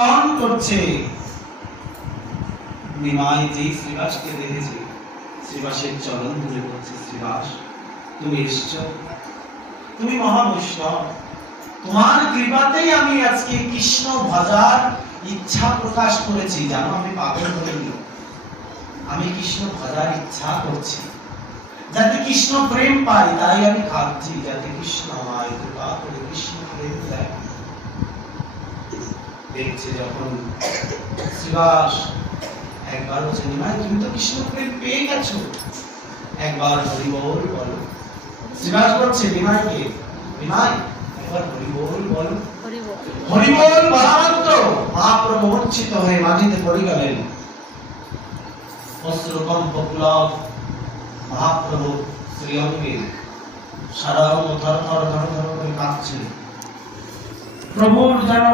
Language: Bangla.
কন করছে। নিমাই যেই শ্রীবাসকে দেখেছে, শ্রীবাসের চরণ ধরে বলছে, শ্রীবাস তুমি এসছো, তুমি মহাবৈষ্ণব, তোমার কৃপাতেই আমি আজকে কৃষ্ণ ভজার ইচ্ছা প্রকাশ করেছি। জানো আমি পাগল হইনি, আমি কৃষ্ণ ভজার ইচ্ছা করছি, যাতে কৃষ্ণ প্রেম পাই, তাই আমি খাচ্ছি, যাতে কৃষ্ণ আমায় কৃপা করে কৃষ্ণ প্রেম দেয়। দেখছে যখন শ্রীবাস একবার বলছে, নিমাই তুমি তো কৃষ্ণ প্রেম পেয়ে গেছো, একবার হরি বল বলো। শ্রীবাস বলছে নিমাইকে, নিমাই একবার হরি বল বলো। হরি বল বলা মাত্র মহাপ্রভু মূর্ছিত হয়ে মাটিতে পড়ে গেলেন। অশ্রুকম্প পুলক মহাপ্রভু শ্রীঅঙ্গে, সারা অঙ্গ থর থর থর থর করে কাঁপছে। প্রভুর যেন